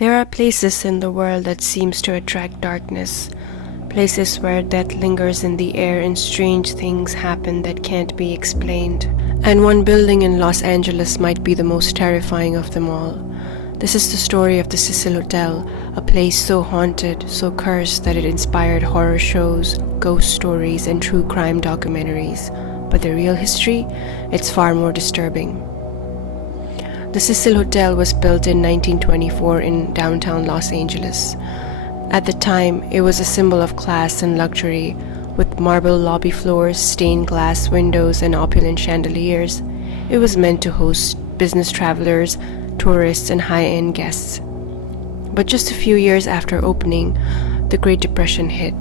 There are places in the world that seems to attract darkness, places where death lingers in the air and strange things happen that can't be explained. And one building in Los Angeles might be the most terrifying of them all. This is the story of the Cecil Hotel, a place so haunted, so cursed that it inspired horror shows, ghost stories, and true crime documentaries. But the real history? It's far more disturbing. The Cecil Hotel was built in 1924 in downtown Los Angeles. At the time, it was a symbol of class and luxury, with marble lobby floors, stained glass windows, and opulent chandeliers. It was meant to host business travelers, tourists, and high-end guests. But just a few years after opening, the Great Depression hit.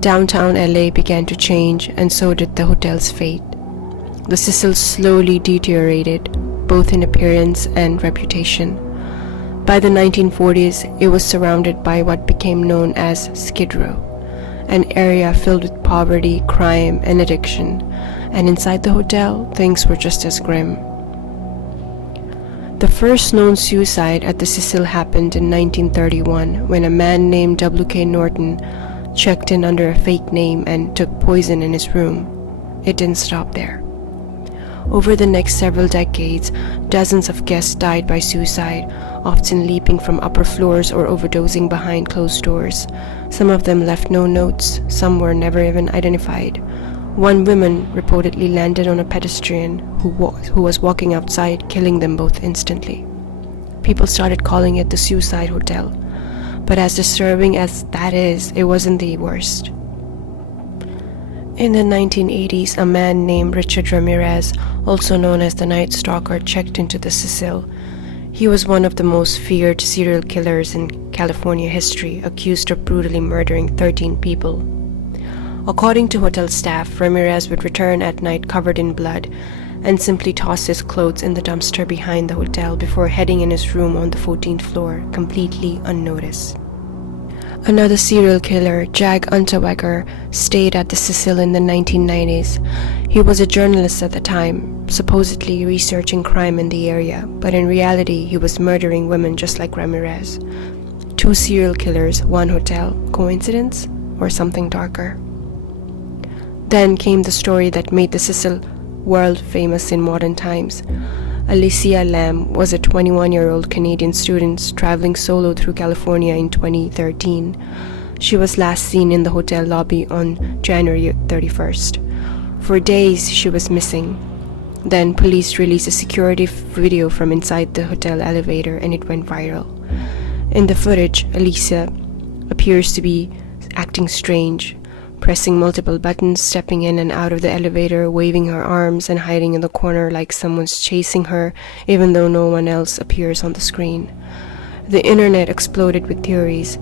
Downtown LA began to change, and so did the hotel's fate. The Cecil slowly deteriorated, both in appearance and reputation. By the 1940s, it was surrounded by what became known as Skid Row, an area filled with poverty, crime, and addiction, and inside the hotel, things were just as grim. The first known suicide at the Cecil happened in 1931 when a man named W.K. Norton checked in under a fake name and took poison in his room. It didn't stop there. Over the next several decades, dozens of guests died by suicide, often leaping from upper floors or overdosing behind closed doors. Some of them left no notes, some were never even identified. One woman reportedly landed on a pedestrian who was walking outside, killing them both instantly. People started calling it the Suicide Hotel, but as disturbing as that is, it wasn't the worst. In the 1980s, a man named Richard Ramirez, also known as the Night Stalker, checked into the Cecil. He was one of the most feared serial killers in California history, accused of brutally murdering 13 people. According to hotel staff, Ramirez would return at night covered in blood and simply toss his clothes in the dumpster behind the hotel before heading in his room on the 14th floor, completely unnoticed. Another serial killer, Jag Unterweger, stayed at the Cecil in the 1990s. He was a journalist at the time, supposedly researching crime in the area, but in reality he was murdering women just like Ramirez. 2 serial killers, 1 hotel. Coincidence? Or something darker? Then came the story that made the Cecil world famous in modern times. Elisa Lam was a 21-year-old Canadian student traveling solo through California in 2013. She was last seen in the hotel lobby on January 31st. For days, she was missing. Then police released a security video from inside the hotel elevator and it went viral. In the footage, Elisa appears to be acting strange, pressing multiple buttons, stepping in and out of the elevator, waving her arms and hiding in the corner like someone's chasing her, even though no one else appears on the screen. The internet exploded with theories.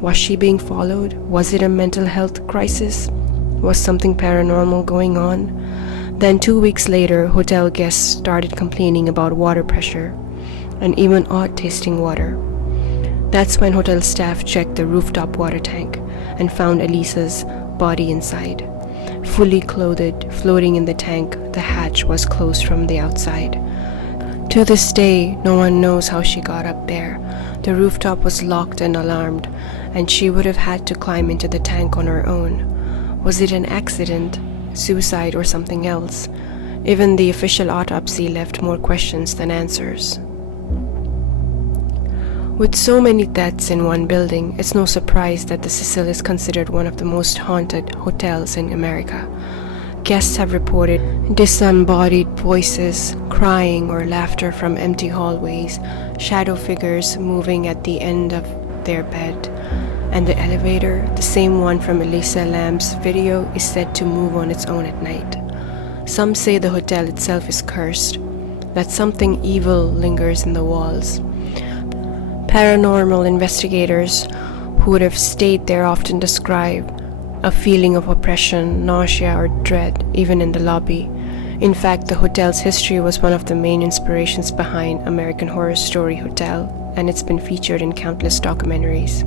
Was she being followed? Was it a mental health crisis? Was something paranormal going on? Then 2 weeks later, hotel guests started complaining about water pressure and even odd-tasting water. That's when hotel staff checked the rooftop water tank and found Elisa's body inside. Fully clothed, floating in the tank, the hatch was closed from the outside. To this day, no one knows how she got up there. The rooftop was locked and alarmed, and she would have had to climb into the tank on her own. Was it an accident, suicide, or something else? Even the official autopsy left more questions than answers. With so many deaths in one building, it's no surprise that the Cecil is considered one of the most haunted hotels in America. Guests have reported disembodied voices, crying or laughter from empty hallways, shadow figures moving at the end of their bed, and the elevator, the same one from Elisa Lam's video, is said to move on its own at night. Some say the hotel itself is cursed, that something evil lingers in the walls. Paranormal investigators who would have stayed there often describe a feeling of oppression, nausea, or dread, even in the lobby. In fact, the hotel's history was one of the main inspirations behind American Horror Story Hotel, and it's been featured in countless documentaries.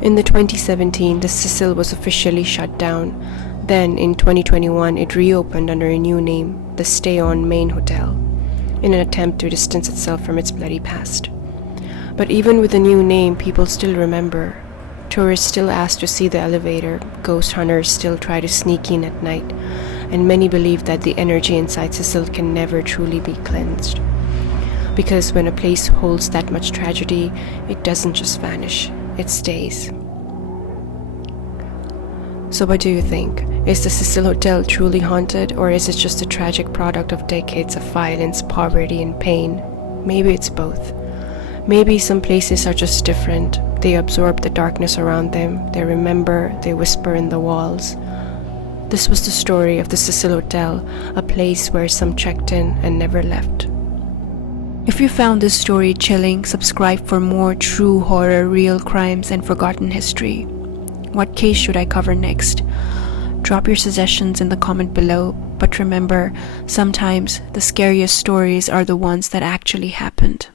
In the 2017, the Cecil was officially shut down. Then, in 2021, it reopened under a new name, the Stay On Main Hotel, in an attempt to distance itself from its bloody past. But even with a new name, people still remember. Tourists still ask to see the elevator, ghost hunters still try to sneak in at night, and many believe that the energy inside Cecil can never truly be cleansed. Because when a place holds that much tragedy, it doesn't just vanish, it stays. So what do you think? Is the Cecil Hotel truly haunted, or is it just a tragic product of decades of violence, poverty, and pain? Maybe it's both. Maybe some places are just different. They absorb the darkness around them, they remember, they whisper in the walls. This was the story of the Cecil Hotel, a place where some checked in and never left. If you found this story chilling, subscribe for more true horror, real crimes, and forgotten history. What case should I cover next? Drop your suggestions in the comment below, but remember, sometimes the scariest stories are the ones that actually happened.